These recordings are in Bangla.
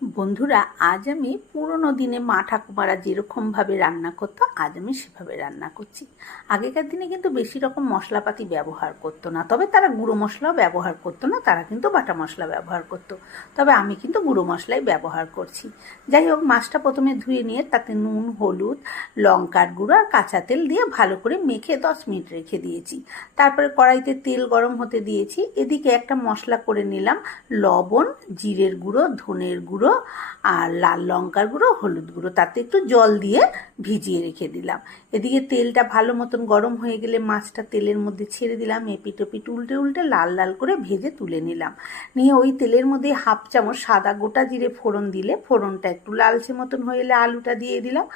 বন্ধুরা, আজ আমি পুরনো দিনে মা ঠাকুমারা যেরকমভাবে রান্না করতো আজ আমি সেভাবে রান্না করছি। আগেকার দিনে কিন্তু বেশি রকম মশলাপাতি ব্যবহার করতো না, তবে তারা গুঁড়ো মশলাও ব্যবহার করতো না, তারা কিন্তু বাটা মশলা ব্যবহার করতো। তবে আমি কিন্তু গুঁড়ো মশলাই ব্যবহার করছি। যাই হোক, মাছটা প্রথমে ধুয়ে নিয়ে তাতে নুন, হলুদ, লঙ্কার গুঁড়ো আর কাঁচা তেল দিয়ে ভালো করে মেখে 10 মিনিট রেখে দিয়েছি। তারপরে কড়াইতে তেল গরম হতে দিয়েছি। এদিকে একটা মশলা করে নিলাম, লবণ, জিরের গুঁড়ো, ধনের গুঁড়ো আর লাল লঙ্কার গুঁড়ো, হলুদ গুঁড়ো, তাতে একটু জল দিয়ে ভিজিয়ে রেখে দিলাম। এদিকে তেলটা ভালো মতন গরম হয়ে গেলে মাছটা তেলের মধ্যে ছেড়ে দিলাম। এপিট ওপিট উল্টে উল্টে লাল লাল করে ভেজে তুলে নিলাম। নিয়ে ওই তেলের মধ্যে 1/2 চামচ সাদা গোটা জিরে ফোড়ন দিলে ফোড়নটা একটু লালচে মতন হয়ে এলে আলুটা দিয়ে দিলাম।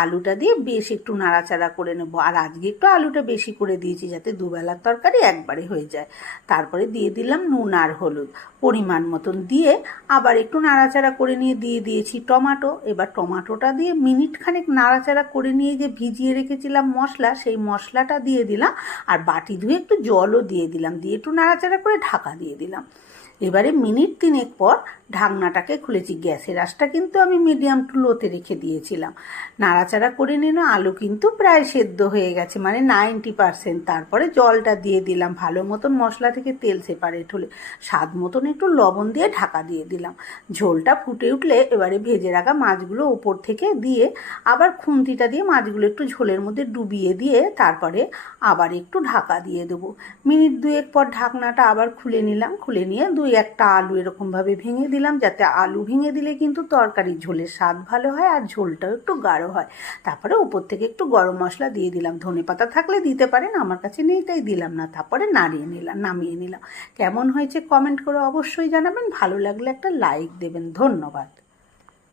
আলুটা দিয়ে বেশ একটু নাড়াচাড়া করে নেবো। আর আজকে একটু আলুটা বেশি করে দিয়েছি যাতে দুবেলার তরকারি একবারে হয়ে যায়। তারপরে দিয়ে দিলাম নুন আর হলুদ পরিমাণ মতন দিয়ে আবার একটু নাড়াচাড়া করে নিয়ে দিয়ে দিয়েছি টমেটো। এবার টমেটোটা দিয়ে মিনিট খানেক নাড়াচাড়া করে নিয়ে যে ভিজিয়ে রেখেছিলাম মশলা, সেই মশলাটা দিয়ে দিলাম। আর বাটি ধুয়ে একটু জলও দিয়ে দিলাম, দিয়ে একটু নাড়াচাড়া করে ঢাকা দিয়ে দিলাম। এবারে মিনিট 3 পর ঢাকনাটাকে খুলেছি। গ্যাসের আঁচটা কিন্তু আমি মিডিয়াম টু লোতে রেখে দিয়েছিলাম। নাড়াচাড়া করে নিন। আলু কিন্তু প্রায় সেদ্ধ হয়ে গেছে, মানে 90%। তারপরে জলটা দিয়ে দিলাম। ভালো মতন মশলা থেকে তেল সেপারেট হলে স্বাদ মতন একটু লবণ দিয়ে ঢাকা দিয়ে দিলাম। ঝোলটা ফুটে উঠলে এবারে ভেজে রাখা মাছগুলো ওপর থেকে দিয়ে আবার খুন্তিটা দিয়ে মাছগুলো একটু ঝোলের মধ্যে ডুবিয়ে দিয়ে তারপরে আবার একটু ঢাকা দিয়ে দেবো। মিনিট 2 পর ঢাকনাটা আবার খুলে নিলাম। খুলে নিয়ে 2-1টা আলু এরকমভাবে ভেঙে দিলাম, যাতে আলু ভেঙে দিলে কিন্তু তরকারির ঝোলের স্বাদ ভালো হয় আর ঝোলটাও একটু গাঢ় হয়। তারপরে উপর থেকে একটু গরম মশলা দিয়ে দিলাম। ধনেপাতা থাকলে দিতে পারেন, আমার কাছে নেই তাই দিলাম না। তারপরে নামিয়ে নিলাম। কেমন হয়েছে কমেন্ট করে অবশ্যই জানাবেন। ভালো লাগলে একটা লাইক দেবেন। ধন্যবাদ।